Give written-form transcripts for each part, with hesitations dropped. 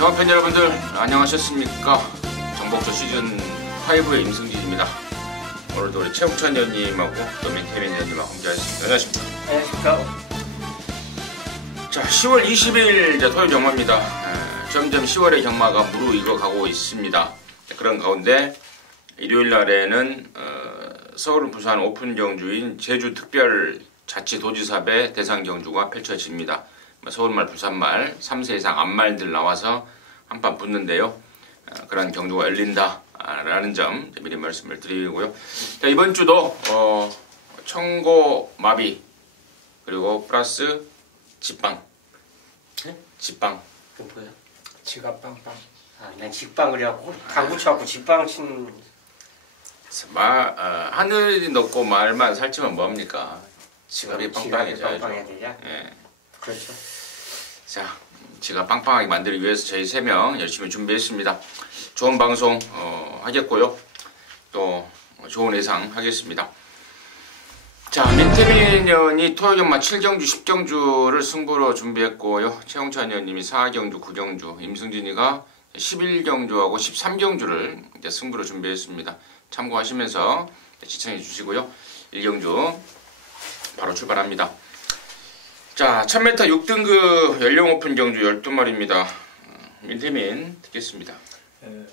경합팬 여러분들 안녕하셨습니까? 정복조 시즌 5의 임승진입니다. 오늘도 우리 최욱찬 위원님하고 또 민태민 위원님하고 함께하겠습니다. 안녕하십니까? 안녕하십니까? 자, 10월 20일 이제 토요일 경마입니다. 점점 10월의 경마가 무르익어가고 있습니다. 그런 가운데 일요일 날에는 서울, 부산 오픈 경주인 제주특별자치도지사배 대상 경주가 펼쳐집니다. 서울말, 부산말 3세 이상 앞말들 나와서 한판 붙는데요. 그런 경주가 열린다라는 점 미리 말씀을 드리고요. 자, 이번 주도 청고 마비 그리고 플러스 직방. 네? 직방. 그 뭐야? 지갑 빵빵. 아, 난 직방 그래갖고 당구 쳐갖고 직방 치는. 하늘이 높고 말만 살찌면 뭐합니까? 지갑이 빵빵해져야죠. 빵빵해야 되냐? 예. 그렇죠. 자, 지갑 빵빵하게 만들기 위해서 저희 3명 열심히 준비했습니다. 좋은 방송 하겠고요. 또 좋은 예상 하겠습니다. 자, 민태민 의원이 토요일 경마 7경주, 10경주를 승부로 준비했고요. 최홍찬 의원님이 4경주, 9경주, 임승진이가 11경주하고 13경주를 이제 승부로 준비했습니다. 참고하시면서 시청해 주시고요. 1경주 바로 출발합니다. 자, 1000m 6등급 연령 오픈 경주 12마리입니다. 민태민 듣겠습니다.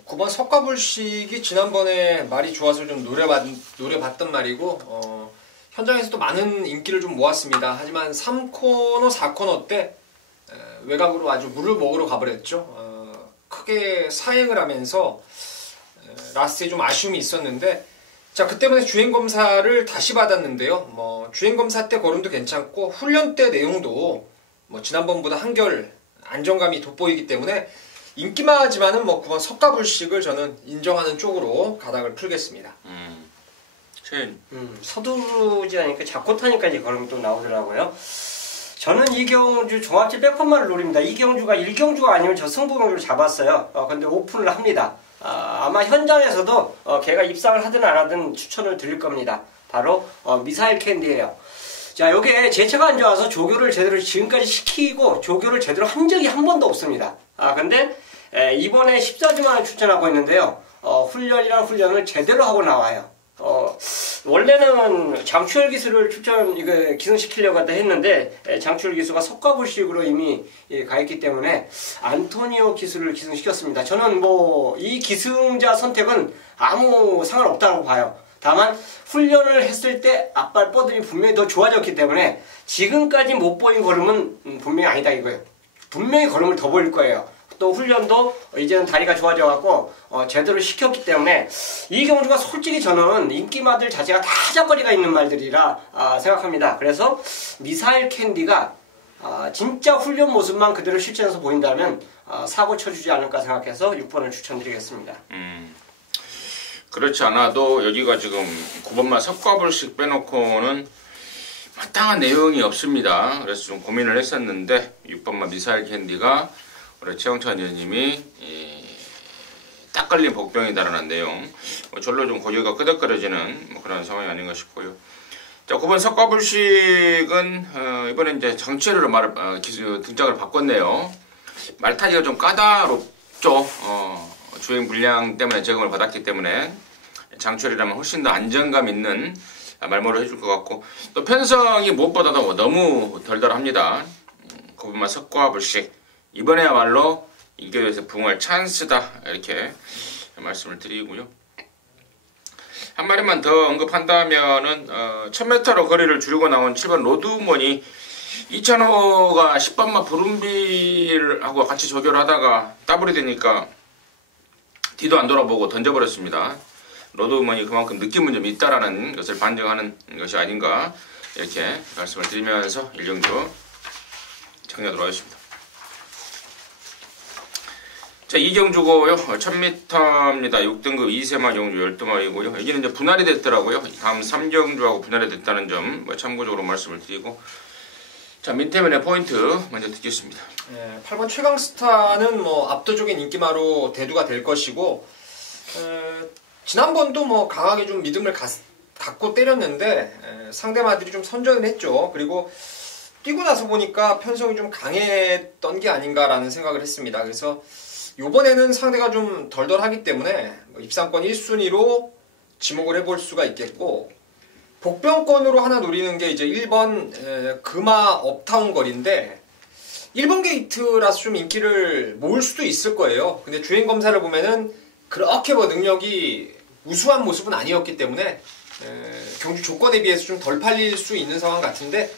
9번 석가불식이 지난번에 말이 좋아서 좀 노려봤던 말이고 현장에서도 많은 인기를 좀 모았습니다. 하지만 3코너, 4코너 때 외곽으로 아주 물을 먹으러 가버렸죠. 크게 사행을 하면서 라스트에 좀 아쉬움이 있었는데, 자, 그 때문에 주행검사를 다시 받았는데요. 주행검사 때 걸음도 괜찮고 훈련 때 내용도 지난번보다 한결 안정감이 돋보이기 때문에 인기만 하지만은 9번 석가불식을 저는 인정하는 쪽으로 가닥을 풀겠습니다. 서두르지 않으니까 자꾸 타니까 이제 걸음이 또 나오더라고요. 저는 이경주 종합제 백판만을 노립니다. 이경주가 1경주가 아니면 저 승부경주를 잡았어요. 근데 오픈을 합니다. 아마 현장에서도 걔가 입상을 하든 안 하든 추천을 드릴 겁니다. 바로 미사일 캔디예요. 자, 요게 제차가 안 좋아서 조교를 제대로 지금까지 시키고 조교를 제대로 한 적이 한 번도 없습니다. 근데 이번에 14주만을 추천하고 있는데요. 훈련이랑 훈련을 제대로 하고 나와요. 원래는 장추열 기수를 기승시키려고 했는데 장추열 기수가 석가불식으로 이미 가 있기 때문에 안토니오 기수를 기승시켰습니다. 저는 이 기승자 선택은 아무 상관없다고 봐요. 다만 훈련을 했을 때 앞발 뻗음이 분명히 더 좋아졌기 때문에 지금까지 못 보인 걸음은 분명히 아니다 이거예요. 분명히 걸음을 더 보일 거예요. 또 훈련도 이제는 다리가 좋아져갖고 제대로 시켰기 때문에 이 경주가 솔직히 저는 인기마들 자체가 다 자거리가 있는 말들이라 생각합니다. 그래서 미사일 캔디가 진짜 훈련 모습만 그대로 실전에서 보인다면 사고 쳐주지 않을까 생각해서 6번을 추천드리겠습니다. 그렇지 않아도 여기가 지금 9번만 석가불식 빼놓고는 마땅한 내용이 없습니다. 그래서 좀 고민을 했었는데 6번만 미사일 캔디가 우리 최홍찬 의원님이 딱 걸린 복병이다라는 내용, 절로 좀 고개가 끄덕거려지는 그런 상황이 아닌가 싶고요. 자, 9번 석가불식은 이번에 이제 장추열로 등장을 바꿨네요. 말타기가 좀 까다롭죠. 주행 불량 때문에 제공을 받았기 때문에 장추열이라면 훨씬 더 안정감 있는 말모를 해줄 것 같고, 또 편성이 무엇보다도 너무 덜덜합니다. 9번만 석가불식 이번에야말로 이겨에서 붕할 찬스다 이렇게 말씀을 드리고요. 한 마리만 더 언급한다면은 1000m로 거리를 줄이고 나온 7번 로드우먼이 이찬호가 10번만 부름비를 하고 같이 조교를 하다가 더블이 되니까 뒤도 안 돌아보고 던져버렸습니다. 로드우먼이 그만큼 느낌은 좀 있다라는 것을 반증하는 것이 아닌가 이렇게 말씀을 드리면서 1경주 정리하도록 하겠습니다. 자, 2경주고요. 1000m입니다. 6등급 2세마 경주 12마리고요. 여기는 이제 분할이 됐더라고요. 다음 3경주하고 분할이 됐다는 점 참고적으로 말씀을 드리고, 자, 민태민의 포인트 먼저 듣겠습니다. 8번 최강스타는 압도적인 인기마로 대두가 될 것이고, 지난번도 강하게 좀 믿음을 갖고 때렸는데 상대마들이 좀 선전을 했죠. 그리고 뛰고 나서 보니까 편성이 좀 강했던 게 아닌가라는 생각을 했습니다. 그래서 요번에는 상대가 좀 덜덜하기 때문에 입상권 1순위로 지목을 해볼 수가 있겠고, 복병권으로 하나 노리는 게 이제 1번 금화 업타운 거리인데 1번 게이트라서 좀 인기를 모을 수도 있을 거예요. 근데 주행 검사를 보면은 그렇게 뭐 능력이 우수한 모습은 아니었기 때문에 경주 조건에 비해서 좀 덜 팔릴 수 있는 상황 같은데,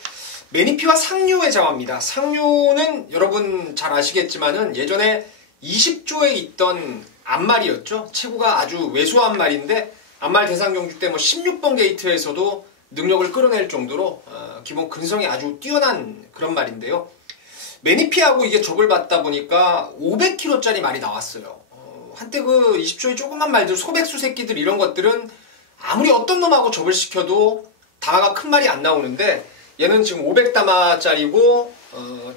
매니피와 상류의 자화입니다. 상류는 여러분 잘 아시겠지만은 예전에 20조에 있던 앞말이었죠. 체구가 아주 왜소한 말인데 앞말 대상 경주 때 뭐 16번 게이트에서도 능력을 끌어낼 정도로 기본 근성이 아주 뛰어난 그런 말인데요. 매니피하고 이게 접을 받다 보니까 500kg짜리 말이 나왔어요. 한때 그 20조의 조그만 말들, 소백수 새끼들 이런 것들은 아무리 어떤 놈하고 접을 시켜도 다마가 큰 말이 안 나오는데, 얘는 지금 500다마짜리고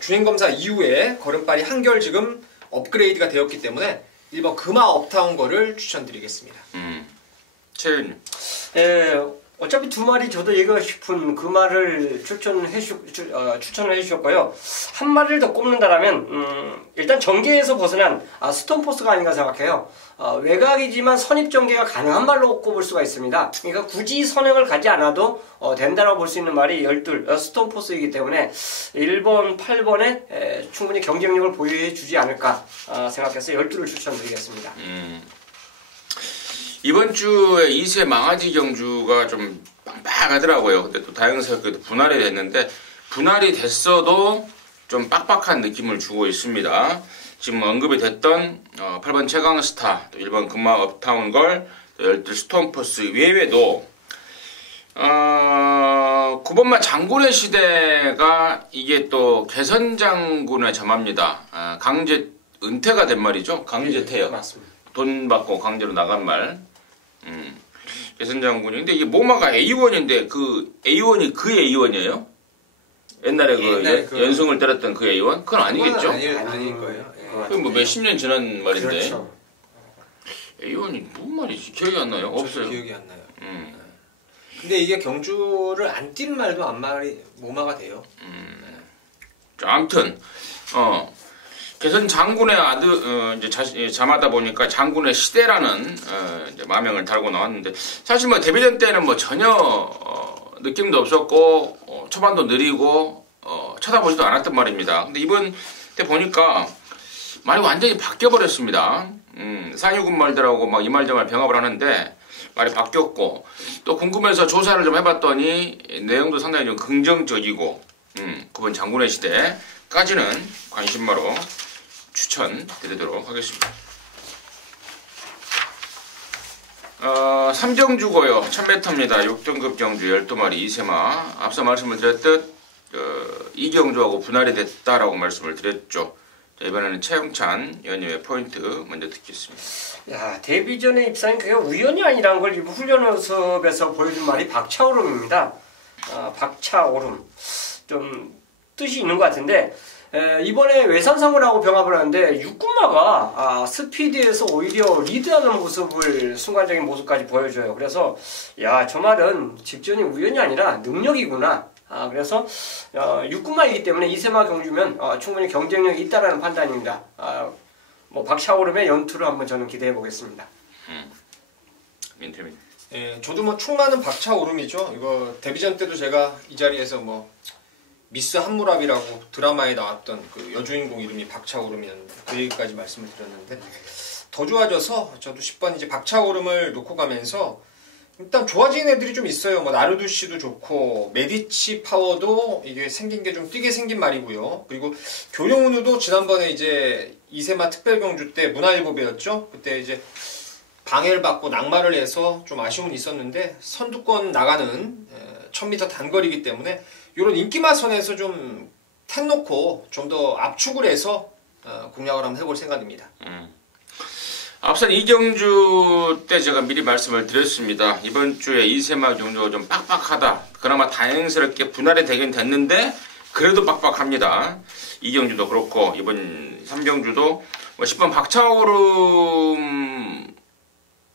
주행검사 이후에 걸음발이 한결 지금 업그레이드가 되었기 때문에 1번 금화 업타운 거를 추천드리겠습니다. 최윤님. 어차피 두 마리 저도 얘기하고 싶은 그 말을 추천을 해주셨고요. 한 마리를 더 꼽는다라면, 일단 전개에서 벗어난 스톤포스가 아닌가 생각해요. 외곽이지만 선입 전개가 가능한 말로 꼽을 수가 있습니다. 그러니까 굳이 선행을 가지 않아도 된다라고 볼 수 있는 말이 12 스톤포스이기 때문에 1번, 8번에 충분히 경쟁력을 보유해 주지 않을까 생각해서 12를 추천드리겠습니다. 이번 주에 2세 망아지 경주가 좀 빡빡하더라고요. 근데 또 다행스럽게도 분할이 됐는데, 분할이 됐어도 좀 빡빡한 느낌을 주고 있습니다. 지금 언급이 됐던 8번 최강스타, 또 1번 금화 업타운걸, 또 12 스톤포스 외에도 9번마 장군의 시대가 이게 또 개선장군의 자마입니다. 강제 은퇴가 된 말이죠. 강제 퇴역. 맞습니다. 돈 받고 강제로 나간 말. 개선장군이. 근데 이게 모마가 A1인데 그 A1이 그 A1이에요? 옛날에 그 연승을 때렸던 그 A1? 그건 아니겠죠? 아닐 거예요. 그건 뭐 몇십 년 지난 말인데. 그렇죠. A1이 무슨 말이지? 기억이 안 나요? 없어요. 기억이 안 나요. 근데 이게 경주를 안 뛴 말도 앞말이 모마가 돼요. 자, 아무튼 개선 장군의 아들 이제 자마다 보니까 장군의 시대라는 이제 마명을 달고 나왔는데, 사실 뭐 데뷔전 때는 뭐 전혀 느낌도 없었고 초반도 느리고 쳐다보지도 않았단 말입니다. 근데 이번 때 보니까 말이 완전히 바뀌어 버렸습니다. 상유군 말들하고 막 이 말 저 말 병합을 하는데 말이 바뀌었고, 또 궁금해서 조사를 좀 해봤더니 내용도 상당히 좀 긍정적이고, 그번 장군의 시대까지는 관심마로 추천드리도록 하겠습니다. 3경주고요. 1000m입니다. 6등급 경주 12마리 2세마. 앞서 말씀을 드렸듯 2경주하고 분할이 됐다라고 말씀을 드렸죠. 자, 이번에는 최영찬 의원님의 포인트 먼저 듣겠습니다. 야, 데뷔전에 입상이 그게 우연이 아니라는 걸 일부 훈련 연습에서 보여준 말이 박차오름입니다. 박차오름. 좀 뜻이 있는 것 같은데, 이번에 외산상을 하고 병합을 하는데 육군마가 스피드에서 오히려 리드하는 모습을, 순간적인 모습까지 보여줘요. 그래서 야, 저 말은 직전이 우연이 아니라 능력이구나. 그래서 육군마이기 때문에 이세마 경주면 충분히 경쟁력이 있다라는 판단입니다. 뭐 박차오름의 연투를 한번 저는 기대해 보겠습니다. 민태민. 예, 저도 뭐 충만은 박차오름이죠. 이거 데뷔전 때도 제가 이 자리에서 뭐 미스 한무랍이라고 드라마에 나왔던 그 여주인공 이름이 박차오름이었는데 그 얘기까지 말씀을 드렸는데, 더 좋아져서 저도 10번 이제 박차오름을 놓고 가면서 일단 좋아지는 애들이 좀 있어요. 뭐 나르두 씨도 좋고, 메디치 파워도 이게 생긴 게 좀 뛰게 생긴 말이고요. 그리고 교룡은우도 지난번에 이제 이세마 특별경주 때 문화일보배였죠. 그때 이제 방해를 받고 낙마를 해서 좀 아쉬움은 있었는데, 선두권 나가는 1000m 단거리이기 때문에 이런 인기마선에서 좀 텐 놓고 좀 더 압축을 해서 공략을 한번 해볼 생각입니다. 앞선 2경주 때 제가 미리 말씀을 드렸습니다. 이번 주에 이세마 경주가 좀 빡빡하다. 그나마 다행스럽게 분할이 되긴 됐는데 그래도 빡빡합니다. 2경주도 그렇고 이번 3경주도 뭐 10번 박차오름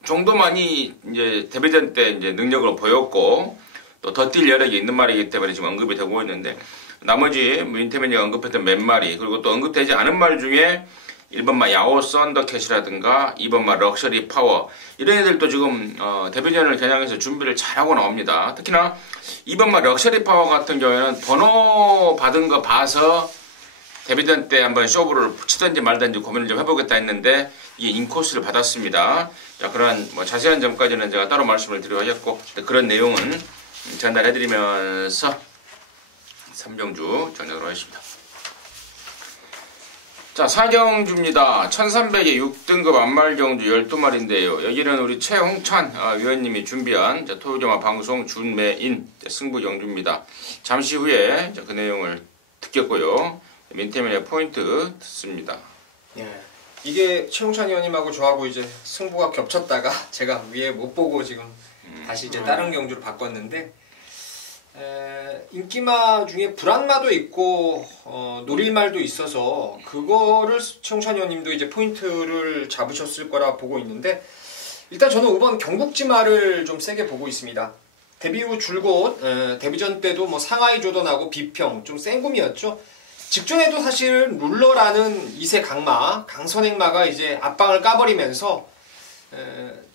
정도만이 이제 데뷔전 때 이제 능력을 보였고, 또 더 뛸 여력이 있는 말이기 때문에 지금 언급이 되고 있는데, 나머지 민태민이가 언급했던 몇 마리, 그리고 또 언급되지 않은 말 중에 1번마 야오 썬더캣이라든가 2번마 럭셔리 파워 이런 애들도 지금 데뷔전을 겨냥해서 준비를 잘하고 나옵니다. 특히나 2번마 럭셔리 파워 같은 경우에는 번호 받은 거 봐서 데뷔전 때 한번 쇼부를 붙이든지 말든지 고민을 좀 해보겠다 했는데 이게 인코스를 받았습니다. 자, 그런 자세한 점까지는 제가 따로 말씀을 드려야겠고 그런 내용은 전달해드리면서 3경주 정리하도록 하겠습니다. 자, 4경주입니다. 1300에 6등급 안말경주 12마리인데요. 여기는 우리 최홍찬 위원님이 준비한 토요점화 방송 준매인 승부경주입니다. 잠시 후에 그 내용을 듣겠고요. 민태민의 포인트 듣습니다. 예. 이게 최홍찬 의원님하고 저하고 이제 승부가 겹쳤다가 제가 위에 못 보고 지금 다시 이제 다른 경주를 바꿨는데 인기마 중에 불안마도 있고 노릴말도 있어서 그거를 최홍찬 의원님도 이제 포인트를 잡으셨을 거라 보고 있는데 일단 저는 5번 경국지마를 좀 세게 보고 있습니다. 데뷔 후 줄곧 데뷔전 때도 뭐 상하이 조던하고 비평 좀 센 곰이었죠. 직전에도 사실 룰러라는 2세 강마 강선행마가 이제 앞방을 까버리면서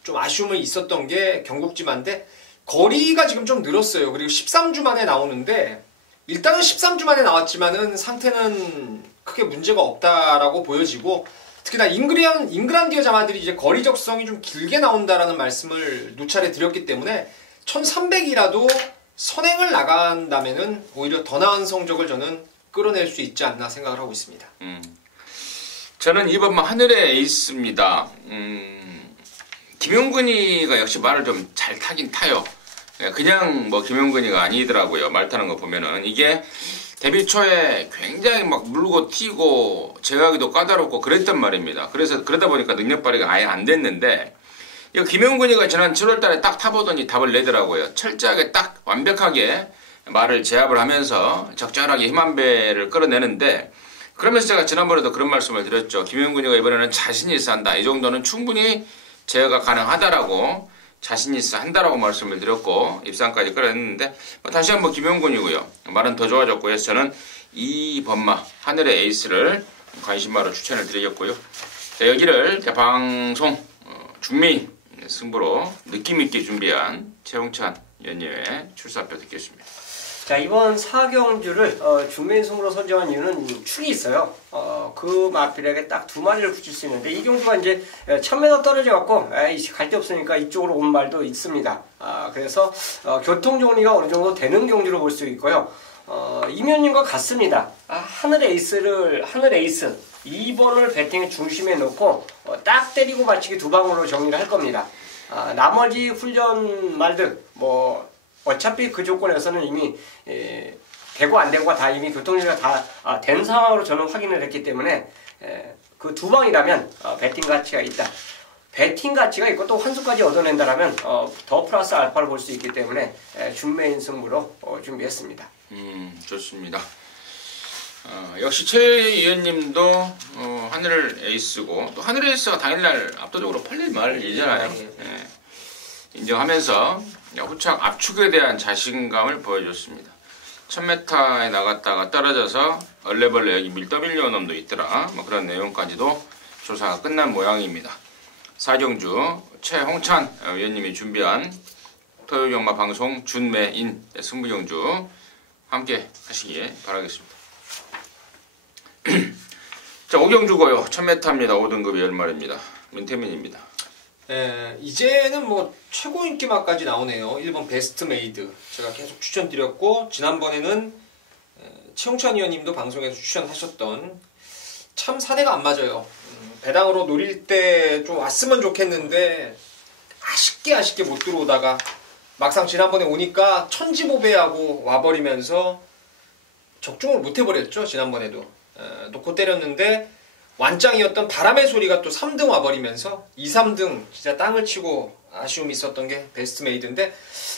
좀 아쉬움이 있었던 게 경국지마인데 거리가 지금 좀 늘었어요. 그리고 13주 만에 나오는데 일단은 13주 만에 나왔지만은 상태는 크게 문제가 없다라고 보여지고 특히나 잉그란디어 자마들이 이제 거리 적성이 좀 길게 나온다라는 말씀을 누차례 드렸기 때문에 1300이라도 선행을 나간다면은 오히려 더 나은 성적을 저는 끌어낼 수 있지 않나 생각을 하고 있습니다. 저는 2번만 하늘의 에이스입니다. 김용근이가 역시 말을 좀 잘 타긴 타요. 그냥 뭐 김용근이가 아니더라고요. 말 타는 거 보면은 이게 데뷔 초에 굉장히 막 물고 튀고 제어하기도 까다롭고 그랬단 말입니다. 그래서 그러다 보니까 능력 발휘가 아예 안 됐는데 이 김용근이가 지난 7월달에 딱 타보더니 답을 내더라고요. 철저하게 딱 완벽하게 말을 제압을 하면서 적절하게 힘 한 배를 끌어내는데 그러면서 제가 지난번에도 그런 말씀을 드렸죠. 김용근이가 이번에는 자신이 있어 한다. 이 정도는 충분히 제어가 가능하다라고 자신 있어 한다라고 말씀을 드렸고 입상까지 끌어냈는데 다시 한번 김용근이고요. 말은 더 좋아졌고요. 저는 2번마 하늘의 에이스를 관심마로 추천을 드리겠고요. 자, 여기를 방송 중메인 승부로 느낌있게 준비한 최홍찬 위원님의 출사표 듣겠습니다. 자, 이번 4경주를 중매인승으로 선정한 이유는 축이 있어요. 그 마필에게 딱 2마리를 붙일 수 있는데 이 경주가 이제 1000m 떨어져 갖고 갈 데 없으니까 이쪽으로 온 말도 있습니다. 그래서 교통 정리가 어느 정도 되는 경주로 볼 수 있고요. 이면님과 같습니다. 하늘 에이스 2번을 배팅의 중심에 놓고 딱 때리고 맞추기 2방으로 정리를 할 겁니다. 나머지 훈련 말들 어차피 그 조건에서는 이미 되고 안 되고가 다 이미 교통정리가 다 된 상황으로 저는 확인을 했기 때문에 그 2방이라면 배팅 가치가 있다. 배팅 가치가 있고 또 환수까지 얻어낸다라면 더 플러스 알파를 볼 수 있기 때문에 준매인 승부로 준비했습니다. 좋습니다. 역시 최 의원님도 하늘 에이스고 또 하늘 에이스가 당일날 압도적으로 팔릴 말이잖아요. 예. 인정하면서 후착 압축에 대한 자신감을 보여줬습니다. 1000m에 나갔다가 떨어져서 얼레벌레 여기 밀떠밀려 놈도 있더라. 그런 내용까지도 조사가 끝난 모양입니다. 4경주 최홍찬 위원님이 준비한 토요경마 방송 준매인 승부경주 함께 하시길 바라겠습니다. 자, 5경주고요. 1000m입니다. 5등급이 10마리입니다. 민태민입니다. 이제는 최고 인기마까지 나오네요. 1번 베스트 메이드 제가 계속 추천드렸고 지난번에는 최홍찬 의원님도 방송에서 추천하셨던 참 사대가 안 맞아요. 배당으로 노릴 때 좀 왔으면 좋겠는데 아쉽게 못 들어오다가 막상 지난번에 오니까 천지보배하고 와버리면서 적중을 못 해버렸죠. 지난번에도 놓고 때렸는데 완짱이었던 바람의 소리가 또 3등 와버리면서 2, 3등 진짜 땅을 치고 아쉬움이 있었던 게 베스트 메이드인데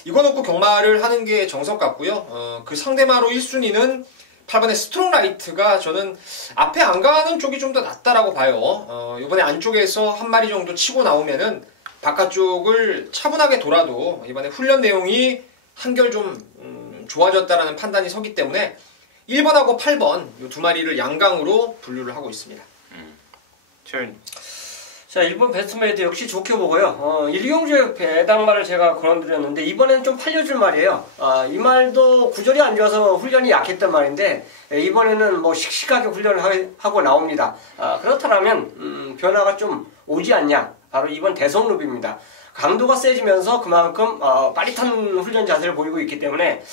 이거 놓고 경마를 하는 게 정석 같고요. 그 상대마로 1순위는 8번의 스트롱 라이트가 저는 앞에 안 가는 쪽이 좀 더 낫다라고 봐요. 이번에 안쪽에서 한 마리 정도 치고 나오면은 바깥쪽을 차분하게 돌아도 이번에 훈련 내용이 한결 좀 좋아졌다라는 판단이 서기 때문에 1번하고 8번 이 두 마리를 양강으로 분류를 하고 있습니다. 최윤. 자, 일본 베스트메이드 역시 좋게 보고요. 일경주의 배당말을 제가 권해드렸는데 이번엔 좀 팔려줄 말이에요. 이 말도 구절이 안 좋아서 훈련이 약했던 말인데 이번에는 뭐 씩씩하게 훈련을 하고 나옵니다. 그렇다면 변화가 좀 오지 않냐? 바로 이번 대성루비입니다. 강도가 세지면서 그만큼 빠릿한 훈련 자세를 보이고 있기 때문에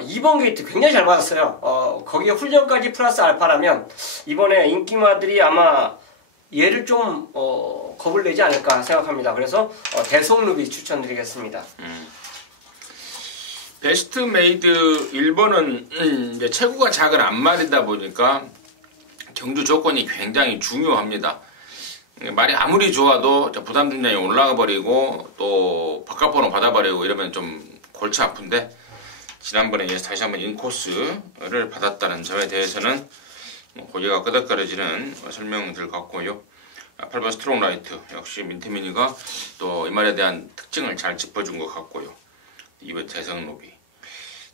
이번 게이트 굉장히 잘 맞았어요. 거기에 훈련까지 플러스 알파라면 이번에 인기마들이 아마 얘를 좀 겁을 내지 않을까 생각합니다. 그래서 대성루비 추천드리겠습니다. 베스트메이드 1번은 이제 체구가 작은 암말이다 보니까 경주 조건이 굉장히 중요합니다. 말이 아무리 좋아도 부담 중량이 올라가 버리고 또 바깥번호 받아버리고 이러면 좀 골치 아픈데 지난번에 이제 다시 한번 인코스를 받았다는 점에 대해서는 고개가 끄덕거려지는 설명들 같고요. 8번 스트롱 라이트 역시 민트미니가 또 이 말에 대한 특징을 잘 짚어준 것 같고요. 2번 대성루비.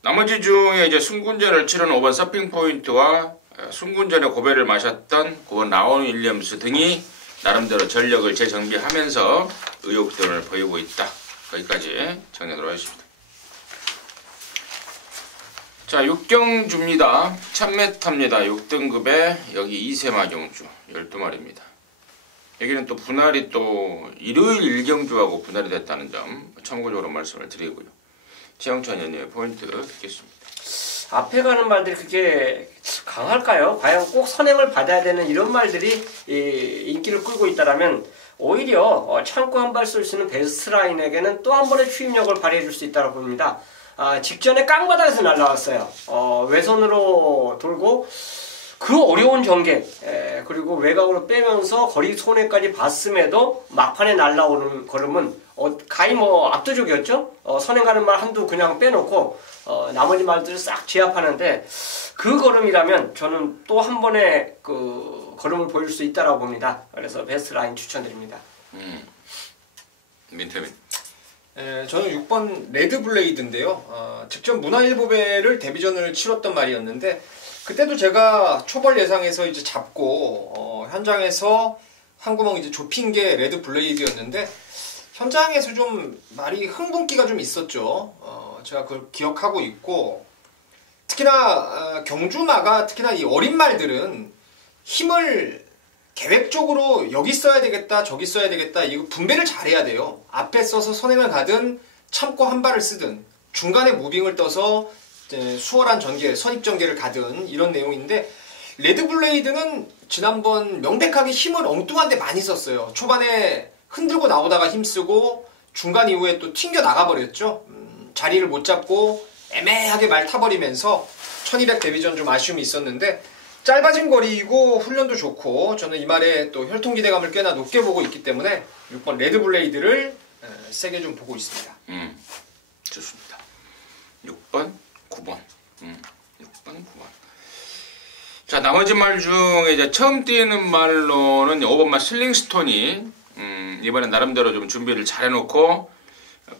나머지 중에 이제 순군전을 치른 5번 서핑 포인트와 순군전에 고배를 마셨던 9번 라온 윌리엄스 등이 나름대로 전력을 재정비하면서 의욕들을 보이고 있다. 거기까지 정리하도록 하겠습니다. 자, 6경주입니다. 1000m입니다. 6등급에 여기 2세마 경주 12마리입니다. 여기는 또 분할이 또 일요일 1경주하고 분할이 됐다는 점 참고적으로 말씀을 드리고요. 최영찬 의원님의 포인트 듣겠습니다. 앞에 가는 말들이 그렇게 강할까요? 과연 꼭 선행을 받아야 되는 이런 말들이 인기를 끌고 있다면 오히려 창고 한 발 쏠 수 있는 베스트라인에게는 또 한 번의 추임력을 발휘해 줄 수 있다고 봅니다. 직전에 깡바닥에서 날라왔어요. 왼손으로 돌고 그 어려운 전개 그리고 외곽으로 빼면서 거리 손해까지 봤음에도 막판에 날라오는 걸음은 가히 뭐 압도적이었죠. 선행 가는 말 한두 그냥 빼놓고 나머지 말들을 싹 제압하는데 그 걸음이라면 저는 또 한 번의 그 걸음을 보일 수 있다고 봅니다. 그래서 베스트 라인 추천드립니다. 민태민. 저는 6번 레드블레이드인데요. 직접 문화일보배를 데뷔전을 치렀던 말이었는데 그때도 제가 초벌 예상에서 이제 잡고 현장에서 한 구멍 이제 좁힌 게 레드블레이드였는데 현장에서 좀 말이 흥분기가 좀 있었죠. 제가 그걸 기억하고 있고 특히나 경주마가 특히나 이 어린 말들은 힘을 계획적으로 여기 써야 되겠다 저기 써야 되겠다 이거 분배를 잘해야 돼요. 앞에 써서 선행을 가든 참고 한 발을 쓰든 중간에 무빙을 떠서 수월한 전개, 선입전개를 가든 이런 내용인데 레드블레이드는 지난번 명백하게 힘을 엉뚱한데 많이 썼어요. 초반에 흔들고 나오다가 힘쓰고 중간 이후에 또 튕겨 나가버렸죠. 자리를 못 잡고 애매하게 말 타버리면서 1200 데뷔전 좀 아쉬움이 있었는데 짧아진 거리이고 훈련도 좋고 저는 이 말에 또 혈통 기대감을 꽤나 높게 보고 있기 때문에 6번 레드블레이드를 세게 좀 보고 있습니다. 좋습니다. 6번, 9번. 6번, 9번. 자, 나머지 말 중에 이제 처음 뛰는 말로는 5번만 슬링스톤이 이번엔 나름대로 좀 준비를 잘 해놓고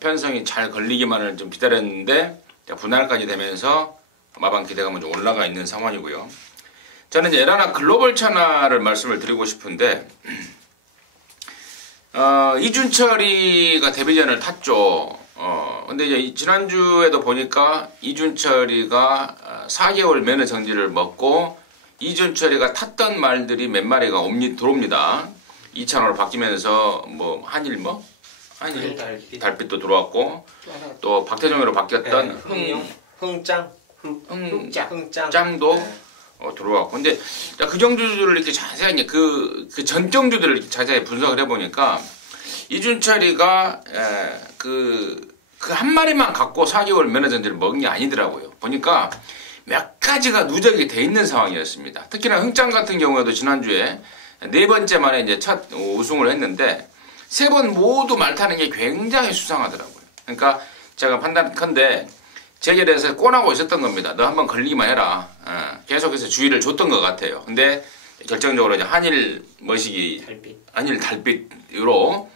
편성이 잘 걸리기만을 좀 기다렸는데 분할까지 되면서 마방 기대감은 좀 올라가 있는 상황이고요. 저는 이제 에라나 글로벌 차나를 말씀을 드리고 싶은데 이준철이가 데뷔전을 탔죠. 근데 이제 지난주에도 보니까 이준철이가 4개월 면허 정지를 먹고 이준철이가 탔던 말들이 몇 마리가 들어옵니다. 2차로로 바뀌면서 뭐 한일 달빛도 들어왔고 또 박태종으로 바뀌었던 흥짱도 들어왔고 근데 그 경주들을 이렇게 자세하게 그 전 경주들을 이렇게 자세히 분석을 해보니까 이준철이가 그 한 마리만 갖고 4개월 면허전지를 먹은 게 아니더라고요. 보니까 몇 가지가 누적이 돼 있는 상황이었습니다. 특히나 흥짱 같은 경우에도 지난주에 4번째 만에 이제 첫 우승을 했는데 3번 모두 말 타는 게 굉장히 수상하더라고요. 그러니까 제가 판단컨대 재결에서 꼬나고 있었던 겁니다. 너 한번 걸리기만 해라. 계속해서 주의를 줬던 것 같아요. 근데 결정적으로 이제 한일 달빛으로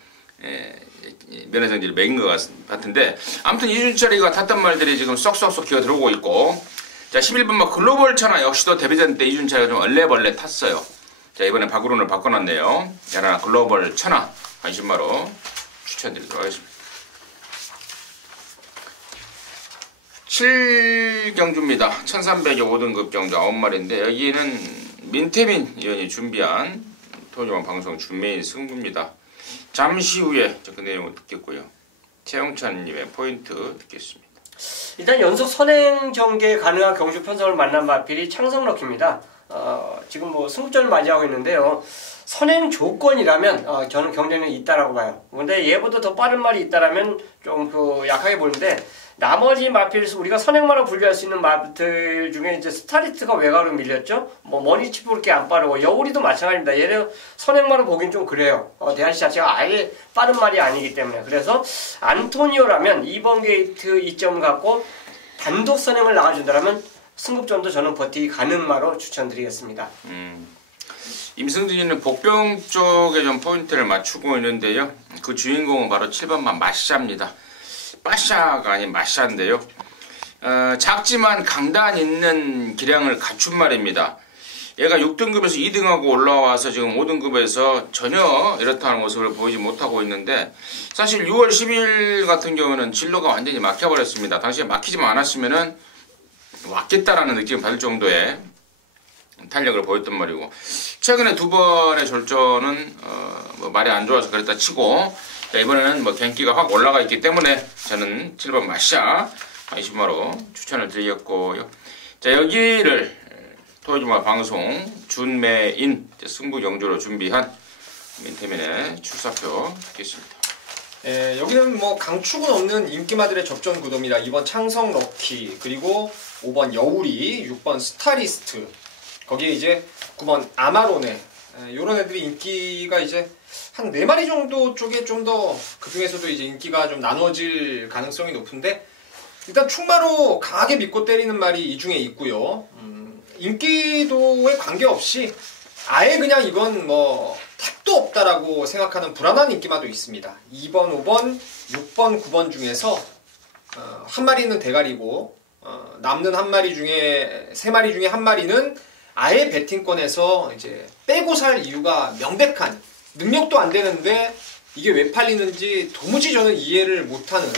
면허정지를 매긴 것 같은데 아무튼 이준철이가 탔던 말들이 지금 쏙쏙쏙 기어 들어오고 있고 자 11번만 글로벌 천하 역시도 데뷔전 때 이준철이가 좀 얼레벌레 탔어요. 자, 이번에 박으론을 바꿔놨네요. 야나 글로벌 천하 관심마로 추천드리도록 하겠습니다. 7경주입니다. 1300여 5등급 경주 9마리인데 여기는 민태민 의원이 준비한 토요일 방송 준메인 승부입니다. 잠시 후에 그 내용을 듣겠고요. 최영찬님의 포인트 듣겠습니다. 일단 연속 선행 전개 가능한 경주 편성을 만난 마필이 창성럭키입니다. 지금 뭐 승부전을 맞이하고 있는데요. 선행 조건이라면 저는 경쟁력이 있다라고 봐요. 근데 얘보다 더 빠른 말이 있다라면 좀 약하게 보는데 나머지 마필에서 우리가 선행마로 분류할 수 있는 마필 중에 이제 스타리트가 외곽으로 밀렸죠. 뭐 머니치프 그렇게 안 빠르고 여우리도 마찬가지입니다. 얘를 선행마로 보긴 좀 그래요. 대한시 자체가 아예 빠른 말이 아니기 때문에. 그래서 안토니오라면 2번 게이트 2점 갖고 단독 선행을 나와준다면 승급전도 저는 버티기 가능마로 추천드리겠습니다. 임승진이는 복병 쪽에 좀 포인트를 맞추고 있는데요. 그 주인공은 바로 7번만 마샤입니다. 마샤가 아닌 마샤인데요. 작지만 강단 있는 기량을 갖춘 말입니다. 얘가 6등급에서 2등하고 올라와서 지금 5등급에서 전혀 이렇다는 모습을 보이지 못하고 있는데 사실 6월 10일 같은 경우는 진로가 완전히 막혀버렸습니다. 당시에 막히지만 않았으면은 왔겠다라는 느낌을 받을 정도의 탄력을 보였단 말이고 최근에 두 번의 졸전은 뭐 말이 안 좋아서 그랬다 치고 이번에는 뭐 gen기가 확 올라가 있기 때문에 저는 7번 마샤 20마로 추천을 드리겠고요. 자, 여기를 토요일마 방송 준매인 승부 경주로 준비한 민태민의 출사표 듣겠습니다. 여기는 뭐 강축은 없는 인기마들의 접전 구도입니다. 2번 창성 럭키, 그리고 5번 여우리, 6번 스타리스트, 거기에 이제 9번 아마로네, 요런 애들이 인기가 이제 한 4마리 정도 쪽에 좀 더 그 중에서도 이제 인기가 좀 나눠질 가능성이 높은데 일단 충마로 강하게 믿고 때리는 말이 이 중에 있고요. 인기도에 관계없이 아예 그냥 이건 뭐 택도 없다라고 생각하는 불안한 인기마도 있습니다. 2번, 5번, 6번, 9번 중에서 한 마리는 대가리고 남는 한 마리 중에 3마리 중에 한 마리는 아예 배팅권에서 이제 빼고 살 이유가 명백한 능력도 안 되는데 이게 왜 팔리는지 도무지 저는 이해를 못하는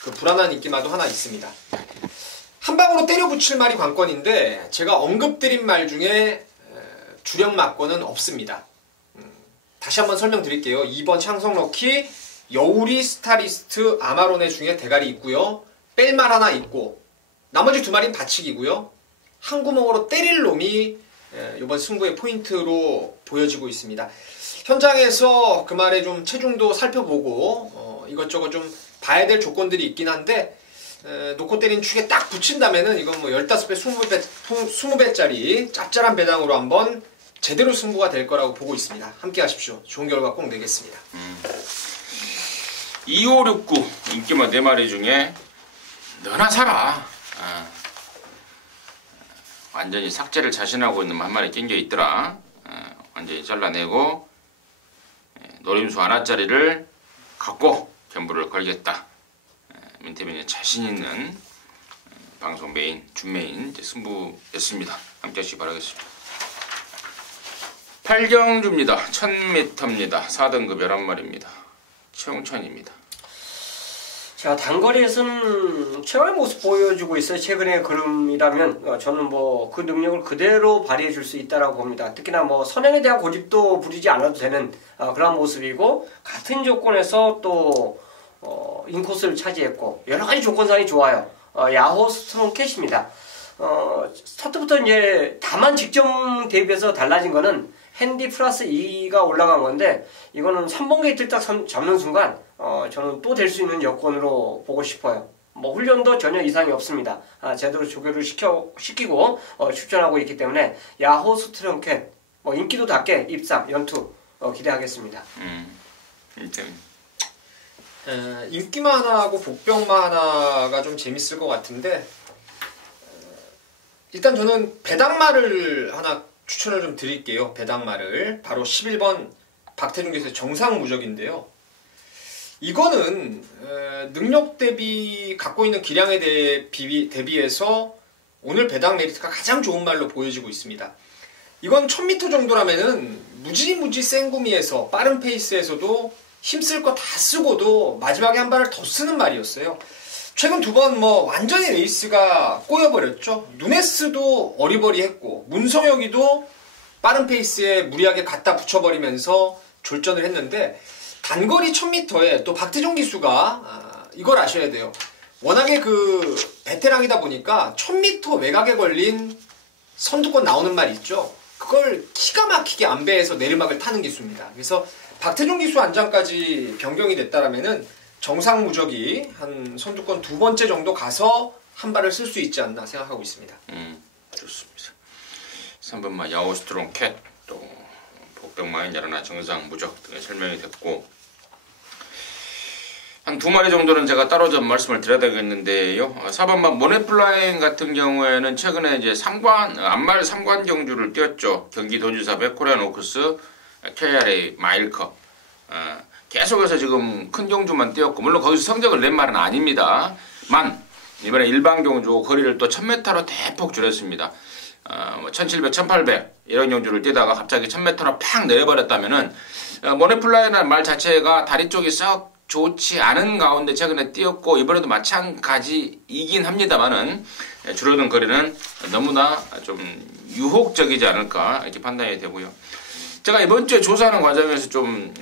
그 불안한 인기마도 하나 있습니다. 한 방으로 때려 붙일 말이 관건인데 제가 언급드린 말 중에 주력 막권은 없습니다. 다시 한번 설명드릴게요. 2번 창성럭키, 여우리, 스타리스트, 아마로네 중에 대가리 있고요. 뺄 말 하나 있고 나머지 2마리는 받치기고요. 한 구멍으로 때릴 놈이 이번 승부의 포인트로 보여지고 있습니다. 현장에서 그 말에 좀 체중도 살펴보고 이것저것 좀 봐야 될 조건들이 있긴 한데 놓고 때린 축에 딱 붙인다면은 이건 뭐 15배, 20배짜리 짭짤한 배당으로 한번 제대로 승부가 될 거라고 보고 있습니다. 함께 하십시오. 좋은 결과 꼭 내겠습니다. 2569 인기마 4마리 중에 너나 사라. 완전히 삭제를 자신하고 있는 한 마리 낑겨 있더라. 완전히 잘라내고 노림수 하나짜리를 갖고 견부를 걸겠다. 민태민의 자신 있는 방송 메인, 준메인 승부였습니다. 함께 하시기 바라겠습니다. 8경주입니다. 1000m입니다. 4등급 11마리입니다. 최홍찬입니다. 자, 단거리에서는 최고의 모습 보여주고 있어요. 최근의 그림이라면 저는 뭐 그 능력을 그대로 발휘해 줄 수 있다라고 봅니다. 특히나 뭐 선행에 대한 고집도 부리지 않아도 되는 그런 모습이고 같은 조건에서 또 인코스를 차지했고 여러 가지 조건상이 좋아요. 야호 스트롱캣입니다. 스타트부터 이제 다만 직전 대비해서 달라진 거는 핸디 플러스 2가 올라간 건데 이거는 3번 게이트를 딱 잡는 순간 저는 또 될 수 있는 여건으로 보고 싶어요. 뭐 훈련도 전혀 이상이 없습니다. 제대로 조교를 시키고 추천하고 있기 때문에 야호 스트롱캣 인기도 닿게 입상 연투 기대하겠습니다. 인기마 하나하고 복병마 하나가 좀 재밌을 것 같은데 일단 저는 배당마를 하나 추천을 좀 드릴게요. 배당마를 바로 11번 박태준 교수의 정상무적인데요. 이거는 능력 대비 갖고 있는 기량에 대비해서 오늘 배당 메리트가 가장 좋은 말로 보여지고 있습니다. 이건 1000m 정도라면은 무지무지 센 구미에서 빠른 페이스에서도 힘쓸 거 다 쓰고도 마지막에 한 발을 더 쓰는 말이었어요. 최근 2번 완전히 레이스가 꼬여버렸죠. 누네스도 어리버리했고 문성혁이도 빠른 페이스에 무리하게 갖다 붙여버리면서 졸전을 했는데 단거리 1000m에 또 박태종 기수가 이걸 아셔야 돼요. 워낙에 그 베테랑이다 보니까 1000m 외곽에 걸린 선두권 나오는 말 있죠. 그걸 기가 막히게 안배해서 내리막을 타는 기수입니다. 그래서 박태종 기수 안장까지 변경이 됐다라면은 정상 무적이 한 선두권 2번째 정도 가서 한 발을 쓸 수 있지 않나 생각하고 있습니다. 좋습니다. 3번마 야오스트롱 캣, 또 복병마인 야라나 정상 무적 등의 설명이 됐고, 한 2마리 정도는 제가 따로 좀 말씀을 드려야 되겠는데요. 4번마 모네플라잉 같은 경우에는 최근에 이제 안말 3관 경주를 뛰었죠. 경기도지사배, 코리안 오크스, KRA 마일컵. 계속해서 지금 큰 경주만 뛰었고, 물론 거기서 성적을 낸 말은 아닙니다. 이번에 일반 경주 거리를 또 1000m로 대폭 줄였습니다. 1700, 1800 이런 경주를 뛰다가 갑자기 1000m로 팍 내려버렸다면은 모네플라이라는 말 자체가 다리 쪽이 썩 좋지 않은 가운데 최근에 뛰었고, 이번에도 마찬가지이긴 합니다만은 줄어든 거리는 너무나 좀 유혹적이지 않을까 이렇게 판단이 되고요. 제가 이번 주에 조사하는 과정에서 좀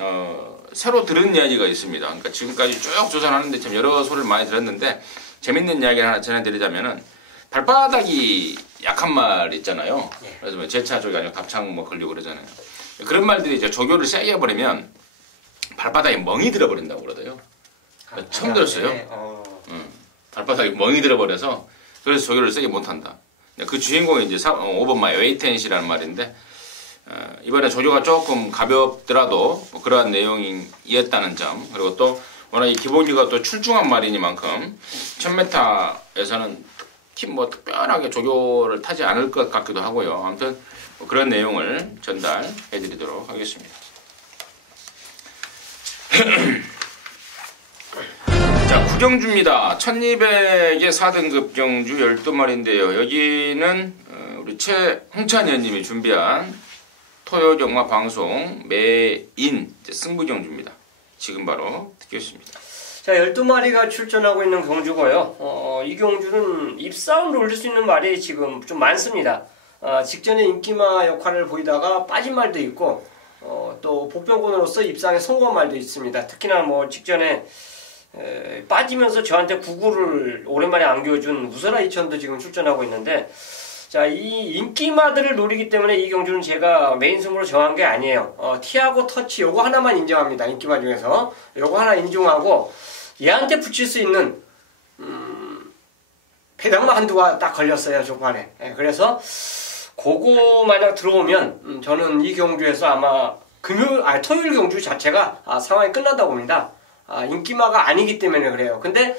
새로 들은 이야기가 있습니다. 그러니까 지금까지 쭉 조사를 하는데 참 여러 소리를 많이 들었는데 재밌는 이야기를 하나 전해드리자면은 발바닥이 약한 말 있잖아요. 그래서 제차 쪽이 아니고 답창 걸리고 그러잖아요. 그런 말들이 이제 조교를 세게 해버리면 발바닥에 멍이 들어버린다고 그러더요. 처음 들었어요. 발바닥에 멍이 들어버려서 그래서 조교를 세게 못한다. 그 주인공이 이제 5번마의 웨이트앤시라는 말인데, 이번에 조교가 조금 가볍더라도 그러한 내용이었다는 점, 그리고 또 워낙 이 기본기가 또 출중한 말이니만큼 1000m에서는 특히 특별하게 조교를 타지 않을 것 같기도 하고요. 아무튼 그런 내용을 전달해드리도록 하겠습니다. 자, 구경주입니다. 1200의 4등급 경주 12마리인데요. 여기는 우리 홍찬 의원님이 준비한 토요경마 방송 메인 승부경주입니다. 지금 바로 듣겠습니다. 자, 12마리가 출전하고 있는 경주고요. 이 경주는 입상을 올릴 수 있는 말이 지금 좀 많습니다. 직전에 인기마 역할을 보이다가 빠진 말도 있고, 또 복병권으로서 입상에 성공한 말도 있습니다. 특히나 직전에 빠지면서 저한테 구구를 오랜만에 안겨준 우설아 이천도 지금 출전하고 있는데, 자, 이 인기마들을 노리기 때문에 이 경주는 제가 메인 승부로 정한 게 아니에요. 티하고 터치 요거 하나만 인정합니다. 인기마 중에서 요거 하나 인정하고 얘한테 붙일 수 있는 배당마 한두가 딱 걸렸어요, 조판에. 그래서 그거 만약 들어오면 저는 이 경주에서 아마 토요일 경주 자체가 상황이 끝난다고 봅니다. 인기마가 아니기 때문에 그래요. 근데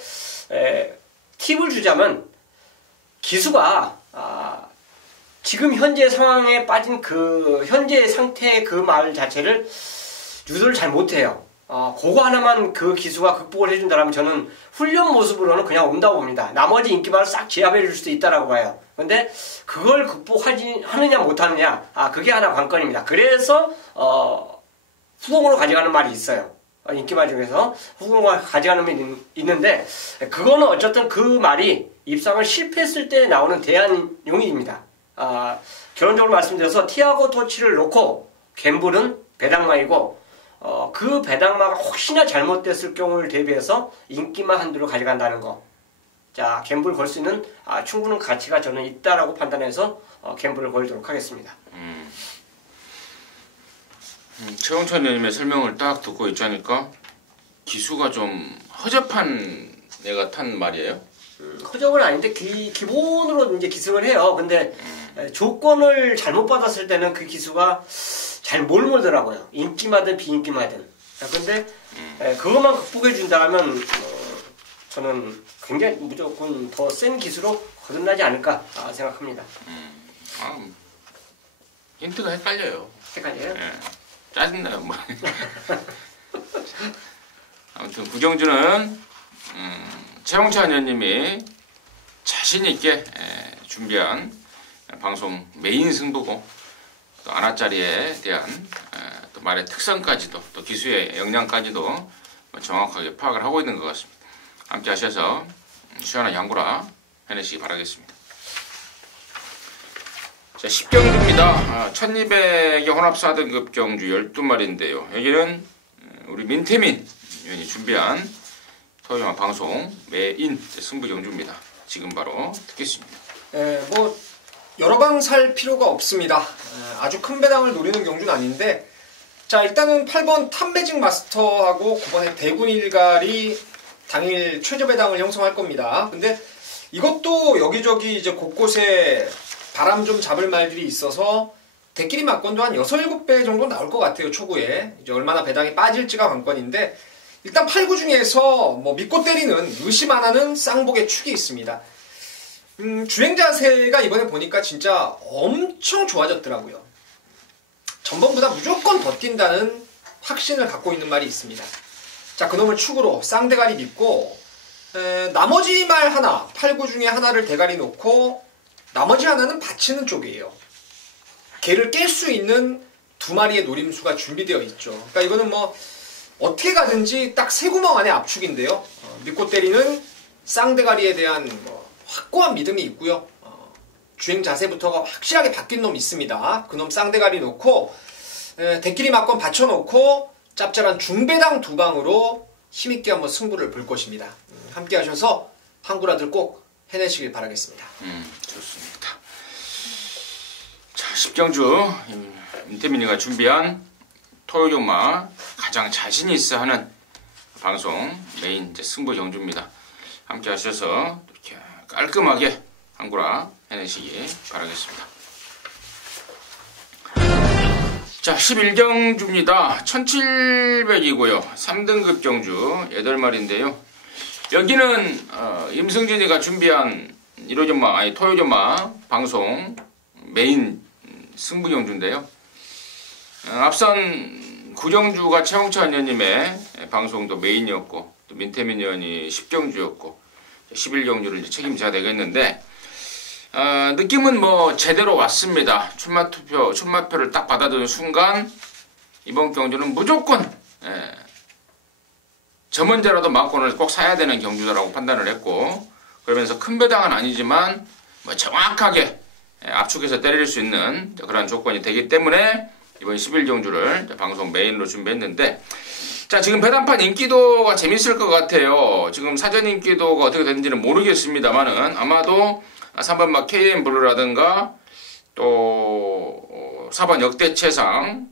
팁을 주자면 기수가 지금 현재 상황에 빠진 그 현재 상태의 그 말 자체를 유도를 잘 못해요. 그거 하나만 그 기수가 극복을 해준다면 저는 훈련 모습으로는 그냥 온다고 봅니다. 나머지 인기말을 싹 제압해 줄 수도 있다라고 봐요. 근데 그걸 하느냐 못하느냐, 그게 하나 관건입니다. 그래서 후공으로 가져가는 말이 있어요. 인기말 중에서 후공으로 가져가는 말이 있는데, 그거는 어쨌든 그 말이 입상을 실패했을 때 나오는 대안용입니다. 결론적으로 말씀드려서 티하고 토치를 놓고 갬블은 배당마이고, 그 배당마가 혹시나 잘못됐을 경우를 대비해서 인기마 한두를 가져간다는 거. 자, 갬블 걸 수 있는 충분한 가치가 저는 있다라고 판단해서 갬블을 걸도록 하겠습니다. 최홍찬 의원님의 설명을 딱 듣고 있자니까 기수가 좀 허접한 애가 탄 말이에요? 허접은 아닌데 기본으로 이제 기승을 해요. 근데 조건을 잘못 받았을 때는 그 기수가 잘 몰몰더라고요. 인기마든 비인기마든. 근데 그것만 극복해 준다면 저는 굉장히 무조건 더 센 기수로 거듭나지 않을까 생각합니다. 힌트가 헷갈려요. 헷갈려요? 짜증나요. 아무튼 구경주는 최홍찬 의원님이 자신있게 준비한 방송 메인 승부고, 또 안아짜리에 대한 또 말의 특성까지도 또 기수의 역량까지도 정확하게 파악을 하고 있는 것 같습니다. 함께 하셔서 시원한 양구라 해내시기 바라겠습니다. 자, 10경주입니다. 1200의 혼합 4등급 경주 12마리인데요. 여기는 우리 민태민 위원이 준비한 토요일 방송 메인 승부 경주입니다. 지금 바로 듣겠습니다. 뭐 여러 방 살 필요가 없습니다. 아주 큰 배당을 노리는 경주는 아닌데, 자, 일단은 8번 탐매직 마스터하고 9번의 대군 일갈이 당일 최저 배당을 형성할 겁니다. 근데 이것도 여기저기 이제 곳곳에 바람 좀 잡을 말들이 있어서 대끼리 막건도 한 6, 7배 정도 나올 것 같아요, 초구에. 이제 얼마나 배당이 빠질지가 관건인데, 일단 8, 9 중에서 뭐 믿고 때리는 의심 안 하는 쌍복의 축이 있습니다. 주행 자세가 이번에 보니까 진짜 엄청 좋아졌더라고요. 전번보다 무조건 더 뛴다는 확신을 갖고 있는 말이 있습니다. 자, 그놈을 축으로 쌍대가리 믿고 나머지 말 하나, 8, 9 중에 하나를 대가리 놓고 나머지 하나는 받치는 쪽이에요. 걔를 깰 수 있는 두 마리의 노림수가 준비되어 있죠. 그러니까 이거는 뭐 어떻게 가든지 딱 세 구멍 안에 압축인데요. 믿고 때리는 쌍대가리에 대한 확고한 믿음이 있고요. 주행 자세부터가 확실하게 바뀐 놈 있습니다. 그놈 쌍대가리 놓고 대끼리 막건 받쳐놓고 짭짤한 중배당 두 방으로 힘있게 한번 승부를 볼 것입니다. 함께 하셔서 한구라들 꼭 해내시길 바라겠습니다. 좋습니다. 자, 10경주 임태민이가 준비한 토요일마 가장 자신 있어 하는 방송 메인 승부 경주입니다. 함께 하셔서 이렇게 깔끔하게 한구라 해내시기 바라겠습니다. 자, 11경주입니다. 1700이고요. 3등급 경주 8마리인데요. 여기는 임승진이가 준비한 토요일마 방송 메인 승부 경주인데요. 앞선 9경주가 최홍찬 의원님의 방송도 메인이었고, 또 민태민 의원이 10경주였고 11경주를 이제 책임져야 되겠는데, 느낌은 뭐 제대로 왔습니다. 출마표를 딱 받아들인 순간 이번 경주는 무조건 저 먼저라도 막권을 꼭 사야 되는 경주다라고 판단을 했고, 그러면서 큰 배당은 아니지만 뭐 정확하게 압축해서 때릴 수 있는 그런 조건이 되기 때문에 이번 11경주를 방송 메인으로 준비했는데, 자, 지금 배당판 인기도가 재밌을 것 같아요. 지금 사전 인기도가 어떻게 되는지는 모르겠습니다만은 아마도 3번 막 KM 블루라든가 또 4번 역대 최상,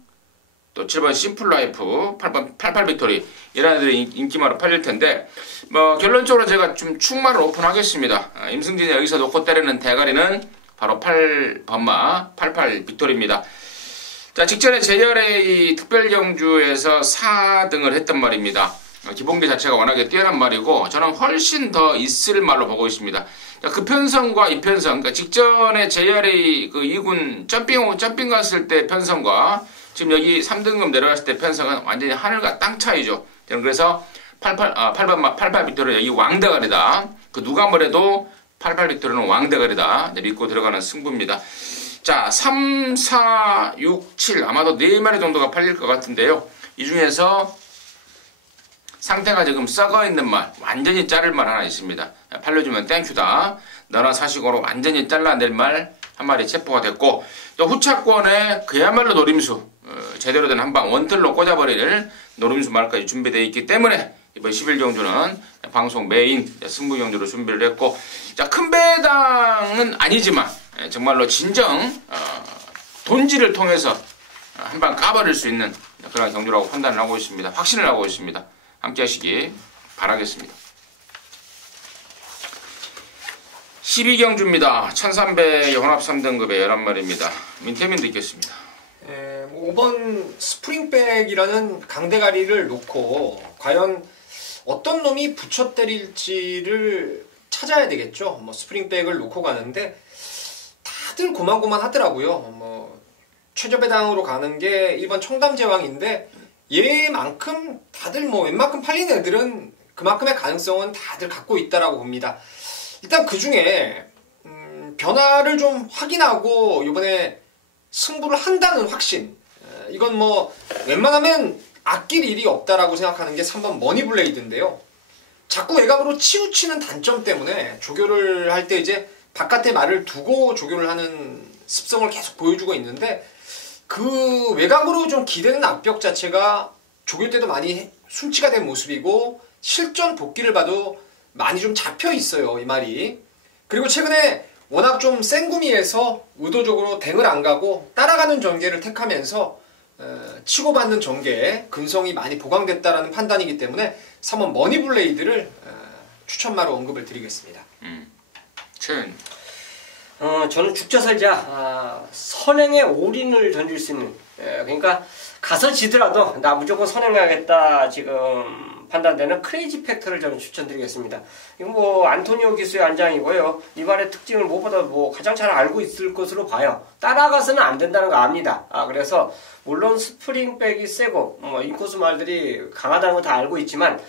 또 7번 심플라이프, 8번 88 빅토리 이런 애들이 인기마로 팔릴 텐데, 뭐 결론적으로 제가 좀 축마를 오픈하겠습니다. 임승진이 여기서 놓고 때리는 대가리는 바로 8번마 88 빅토리입니다. 자, 직전에 JRA 특별경주에서 4등을 했단 말입니다. 기본기 자체가 워낙에 뛰어난 말이고 저는 훨씬 더 있을 말로 보고 있습니다. 그 편성과 이 편성, 그러니까 직전에 JRA 그 2군 점핑 갔을 때 편성과 지금 여기 3등급 내려갔을 때 편성은 완전히 하늘과 땅 차이죠. 저는 그래서 8번 88 빅토리는 여기 왕대가리다. 그 누가 뭐래도 88 빅토리는 왕대가리다. 믿고 들어가는 승부입니다. 자, 3, 4, 6, 7 아마도 4마리 정도가 팔릴 것 같은데요. 이 중에서 상태가 지금 썩어있는 말, 완전히 자를 말 하나 있습니다. 팔려주면 땡큐다. 너나 사식으로 완전히 잘라낼 말 한 마리 체포가 됐고, 또 후차권에 그야말로 노림수, 제대로 된 한방 원틀로 꽂아버릴 노림수 말까지 준비되어 있기 때문에 이번 11경주는 방송 메인 승부 경주로 준비를 했고, 자, 큰 배당은 아니지만 정말로 진정 돈지를 통해서 한방 까버릴 수 있는 그런 경주라고 판단을 하고 있습니다. 확신을 하고 있습니다. 함께 하시기 바라겠습니다. 12경주입니다. 1300 혼합 3등급의 11마리입니다. 민태민 듣겠습니다. 5번 스프링백이라는 강대가리를 놓고 과연 어떤 놈이 붙여 때릴지를 찾아야 되겠죠. 뭐 스프링백을 놓고 가는데 다들 고만고만 하더라고요. 뭐 최저 배당으로 가는 게 1번 청담제왕인데 얘만큼 다들 뭐 웬만큼 팔리는 애들은 그만큼의 가능성은 다들 갖고 있다라고 봅니다. 일단 그 중에 변화를 좀 확인하고 이번에 승부를 한다는 확신. 이건 뭐 웬만하면 아낄 일이 없다라고 생각하는 게 3번 머니블레이드인데요. 자꾸 외곽으로 치우치는 단점 때문에 조교를 할 때 이제 바깥에 말을 두고 조교를 하는 습성을 계속 보여주고 있는데 그 외곽으로 좀 기대는 압력 자체가 조교 때도 많이 순치가 된 모습이고 실전 복귀를 봐도 많이 좀 잡혀 있어요, 이 말이. 그리고 최근에 워낙 좀 센 구미에서 의도적으로 댕을 안 가고 따라가는 전개를 택하면서 치고받는 전개에 근성이 많이 보강됐다라는 판단이기 때문에 3번 머니블레이드를 추천마로 언급을 드리겠습니다. 최은. 저는 죽자살자 선행에 올인을 던질 수 있는, 그러니까 가서 지더라도 나 무조건 선행하겠다 지금 판단되는 크레이지 팩터를 저는 추천드리겠습니다. 이건 뭐 안토니오 기수의 안장이고요. 이 말의 특징을 무엇보다 뭐 가장 잘 알고 있을 것으로 봐요. 따라가서는 안 된다는 거 압니다. 그래서 물론 스프링백이 세고 뭐 인코스 말들이 강하다는 거 다 알고 있지만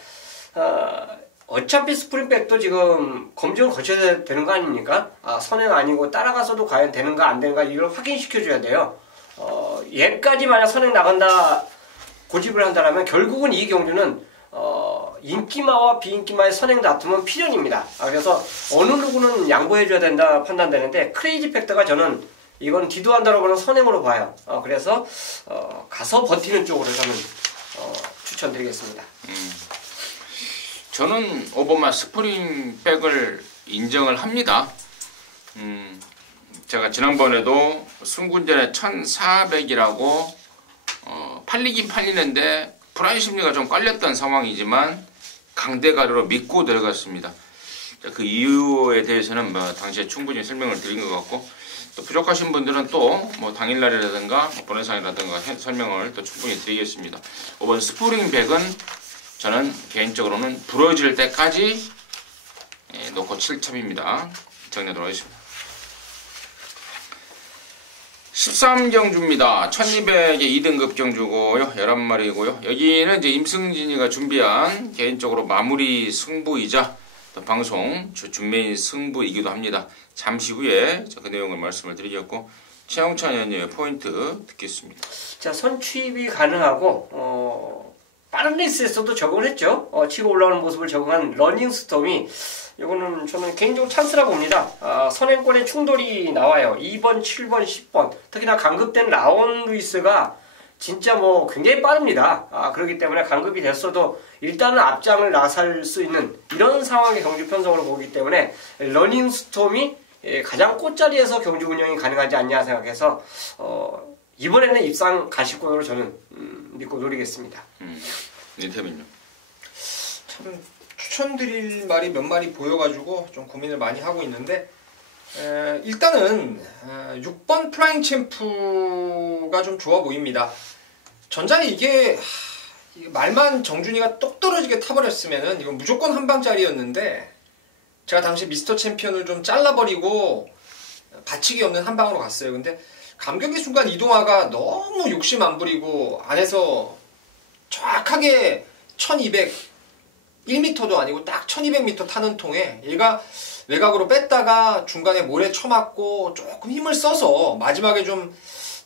어차피 스프링백도 지금 검증을 거쳐야 되는 거 아닙니까? 선행 아니고 따라가서도 과연 되는가 안 되는가 이걸 확인시켜줘야 돼요. 얘까지 만약 선행 나간다 고집을 한다면 결국은 이 경주는 인기마와 비인기마의 선행 다툼은 필연입니다. 그래서 어느 누구는 양보해줘야 된다 판단되는데 크레이지 팩터가 저는 이건 기도한다라고는 선행으로 봐요. 그래서 가서 버티는 쪽으로 저는 추천드리겠습니다. 저는 오버마 스프링백을 인정을 합니다. 제가 지난번에도 승군전에 1400이라고 팔리긴 팔리는데 불안 심리가 좀 깔렸던 상황이지만 강대가리로 믿고 들어갔습니다. 그 이유에 대해서는 뭐 당시에 충분히 설명을 드린 것 같고 또 부족하신 분들은 또 뭐 당일날이라든가 번외상이라든가 설명을 또 충분히 드리겠습니다. 이번 스프링백은 저는 개인적으로는 부러질 때까지 놓고 7첩입니다. 정리하도록 하겠습니다. 13경주입니다. 1200의 2등급 경주고요. 11마리고요. 여기는 이제 임승진이가 준비한 개인적으로 마무리 승부이자 또 방송 준메인 승부이기도 합니다. 잠시 후에 그 내용을 말씀을 드리겠고 최영찬 의원님의 포인트 듣겠습니다. 자, 선취입이 가능하고 빠른 레이스에서도 적응을 했죠. 치고 올라오는 모습을 적응한 러닝 스톰이 이거는 저는 개인적으로 찬스라고 봅니다. 선행권에 충돌이 나와요. 2번, 7번, 10번. 특히나 강급된 라온 루이스가 진짜 뭐 굉장히 빠릅니다. 그렇기 때문에 강급이 됐어도 일단은 앞장을 나설 수 있는 이런 상황의 경주 편성으로 보기 때문에 러닝 스톰이 가장 꽃자리에서 경주 운영이 가능하지 않냐 생각해서 이번에는 입상 가시권으로 저는 믿고 노리겠습니다. 이태민요. 참 추천드릴 말이 몇 마리 보여가지고 좀 고민을 많이 하고 있는데 일단은 6번 플라잉 챔프가 좀 좋아 보입니다. 전자에 이게 말만 정준이가 똑 떨어지게 타버렸으면은 이건 무조건 한 방짜리였는데 제가 당시 미스터 챔피언을 좀 잘라버리고 받치기 없는 한 방으로 갔어요. 근데 감격의 순간 이동화가 너무 욕심 안 부리고 안에서 정확하게 1200 1m도 아니고 딱 1200m 타는 통에 얘가 외곽으로 뺐다가 중간에 모래 쳐맞고 조금 힘을 써서 마지막에 좀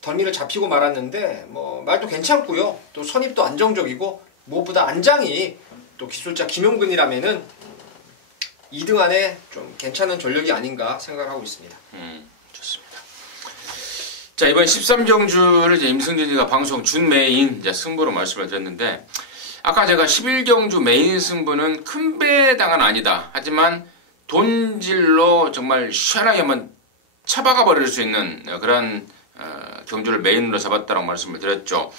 덜미를 잡히고 말았는데 뭐 말도 괜찮고요. 또 선입도 안정적이고 무엇보다 안장이 또 기술자 김용근이라면은 2등 안에 좀 괜찮은 전력이 아닌가 생각을 하고 있습니다. 좋습니다. 자, 이번 13경주를 이제 임승진이가 방송 준메인 이제 승부로 말씀을 드렸는데 아까 제가 11경주 메인 승부는 큰 배당은 아니다. 하지만 돈질로 정말 시원하게 한번 쳐박아 버릴 수 있는 그런 경주를 메인으로 잡았다고 말씀을 드렸죠.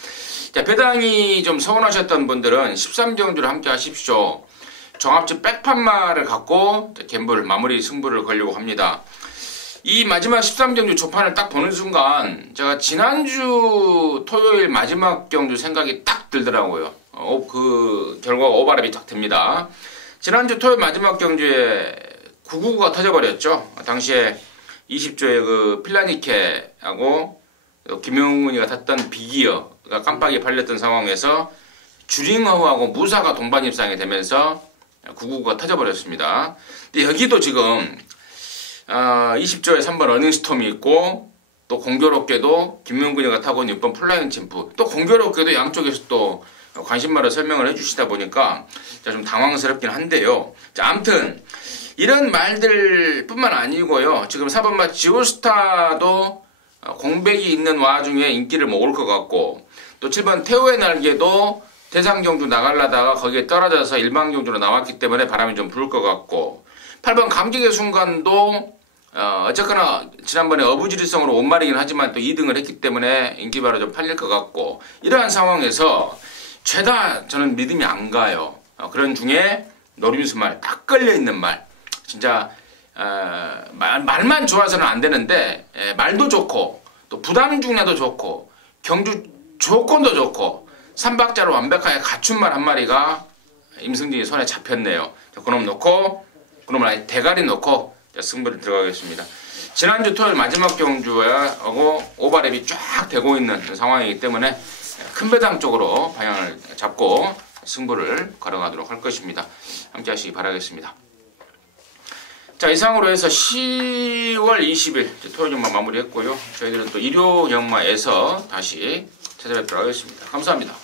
자, 배당이 좀 서운하셨던 분들은 13경주를 함께 하십시오. 종합주 백판마를 갖고 갬블 마무리 승부를 걸려고 합니다. 이 마지막 13경주 조판을 딱 보는 순간 제가 지난주 토요일 마지막 경주 생각이 딱 들더라고요. 그 결과가 오바랩이 딱 됩니다. 지난주 토요일 마지막 경주에 999가 터져버렸죠. 당시에 20조의 그 필라니케하고 김용훈이가 탔던 비기어가 깜빡이 팔렸던 상황에서 주링허하고 무사가 동반 입상이 되면서 999가 터져버렸습니다. 근데 여기도 지금 20조에 3번 러닝스톰이 있고 또 공교롭게도 김명근이가 타고 있는 6번 플라잉 챔프, 또 공교롭게도 양쪽에서 또 관심마를 설명을 해주시다 보니까 좀 당황스럽긴 한데요. 자, 아무튼 이런 말들 뿐만 아니고요. 지금 4번마 지오스타도 공백이 있는 와중에 인기를 모을 것 같고, 또 7번 태호의 날개도 대상경주 나가려다가 거기에 떨어져서 일반경주로 나왔기 때문에 바람이 좀 불 것 같고, 8번 감격의 순간도 어쨌거나 지난번에 어부지리성으로 온말이긴 하지만 또 2등을 했기 때문에 인기바로 좀 팔릴 것 같고, 이러한 상황에서 죄다 저는 믿음이 안 가요. 그런 중에 노림수 말, 딱 걸려있는 말, 진짜 말만 좋아서는 안 되는데 말도 좋고 또 부담 중량도 좋고 경주 조건도 좋고 삼박자로 완벽하게 갖춘 말 한 마리가 임승진이 손에 잡혔네요. 그놈 놓고, 그놈을 아예 대가리 놓고 승부를 들어가겠습니다. 지난주 토요일 마지막 경주하고 오버랩이 쫙 되고 있는 상황이기 때문에 큰 배당 쪽으로 방향을 잡고 승부를 걸어가도록 할 것입니다. 함께 하시기 바라겠습니다. 자, 이상으로 해서 10월 20일 토요일 연마 마무리했고요. 저희들은 또 일요 연마에서 다시 찾아뵙도록 하겠습니다. 감사합니다.